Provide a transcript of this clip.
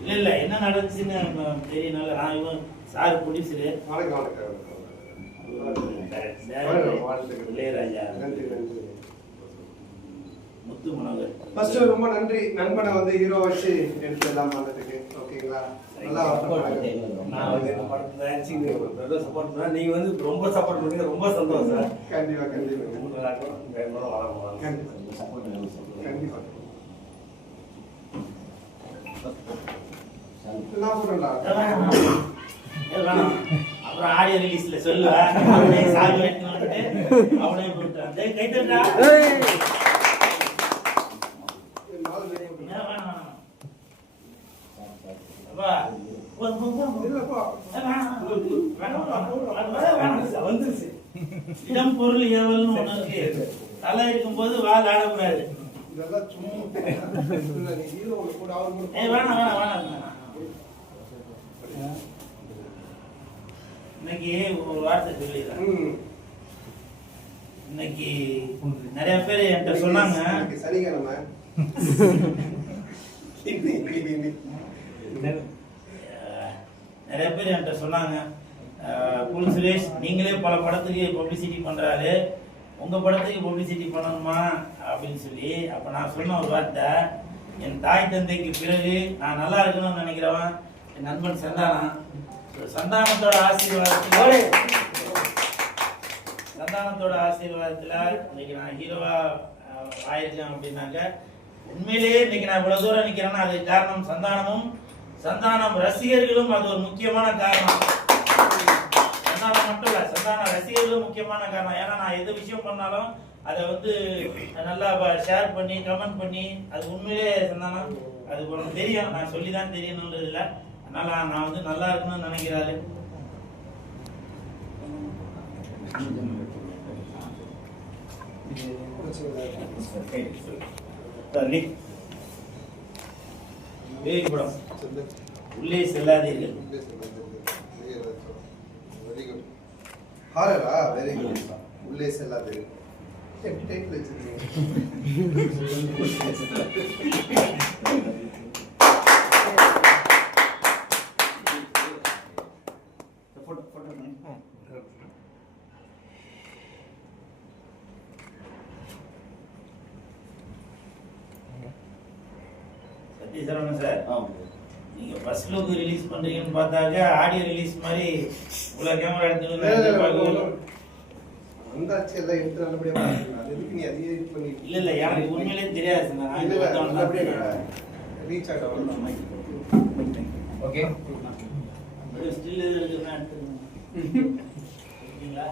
இல்ல இல்ல என்ன நடந்துச்சுன்னு தெரியனால நான் இவன் சார் ப்ரொடியூசரு இளையராஜா முத்து மனோகர். ஃபர்ஸ்ட் ரொம்ப நன்றி நண்பனை வந்து ஹீரோ வச்சு எடுத்துலாம் பண்ணதுக்கு. ஓகேங்களா? நல்லா நான் வந்து இந்த படத்துல ஆக்சிங் பிரதர் சப்போர்ட் பண்ணா நீங்க வந்து ரொம்ப சப்போர்ட் பண்ணீங்க. ரொம்ப சந்தோஷம் சார். கண்டிப்பா கண்டிப்பா நல்லா இருக்கும். வேற வர கண்டிப்பா சப்போர்ட் கண்டிப்பா நான் சொல்றேன்டா. அப்புறம் ஆடியோ ரிலீஸ்ல சொல்லுவேன். அவனே சாங் வெட்டிட்டு அவனே போட்டான். டேய் கை தட்டடா. இடம் பொருள் ஏவல்னு ஒண்ணு இருக்கு. தலை இருக்கும் போது வால் ஆடக்கூடாது. இதெல்லாம் சும்மா இன்னைக்கு ஒரு வார்த்தை சொல்லிடுறேன். இன்னைக்கு நிறைய பேர் என்கிட்ட சொன்னாங்க சனிக்கிழமை நிறைய பேர் என்கிட்ட சொன்னாங்க குல் சுரேஷ் நீங்களே பல படத்துக்கு பப்ளிசிட்டி பண்றாரு, உங்க படத்துக்கு பப்ளிசிட்டி பண்ணணுமா அப்படின்னு சொல்லி. அப்ப நான் சொன்ன ஒரு வார்த்தை, என் தாய் தந்தைக்கு பிறகு நான் நல்லா இருக்கணும்னு நினைக்கிறவன் என் நண்பன் சந்தானம். சந்தானத்தோட ஆசீர்வாதத்துல இன்னைக்கு நான் ஹீரோவா ஆயிருக்கேன் அப்படின்னாக்க, உண்மையிலேயே இன்னைக்கு நான் இவ்வளவு தூரம் நிக்கிறேன்னா அதுக்கு காரணம் சந்தானமும் சந்தானம் ரசிகர்களும். அது ஒரு முக்கியமான காரணம். சந்தானம் மட்டும் இல்ல, சந்தான ரசிகர்களும் முக்கியமான காரணம். ஏன்னா நான் எது விஷயம் பண்ணாலும் அதை வந்து நல்லா ஷேர் பண்ணி கமெண்ட் பண்ணி, அது உண்மையிலே சந்தானம் அது உனக்கு தெரியும், நான் சொல்லிதான் தெரியணும்ன்றது இல்லை. அதனால நான் வந்து நல்லா இருக்கணும்னு நினைக்கிறாரு. படம் உள்ளே செல்லாதீர்கள். ஹாரரா? Very good. உள்ளே செல்லாதீர்கள். எப்படி டைட்டில் வச்சிருக்கீங்க? சத்யசரவணன் சார், நீங்க ஃபர்ஸ்ட் லுக் ரிலீஸ் பண்றீங்கன்னு பார்த்தாக்க ஆடியோ ரிலீஸ் மாதிரி உள்ள கேமரா எடுத்து வந்தாச்சு எல்லாம் எடுத்து நல்லபடியா பாருங்க. அது எதுக்கு நீ அதையே இது பண்ணி? இல்ல இல்ல, எனக்கு உண்மையிலேயே தெரியாது. ரீச் ஆகிடும். ஓகே ஸ்டில் இருக்குன்னா எடுத்துருங்க. ஓகேங்களா?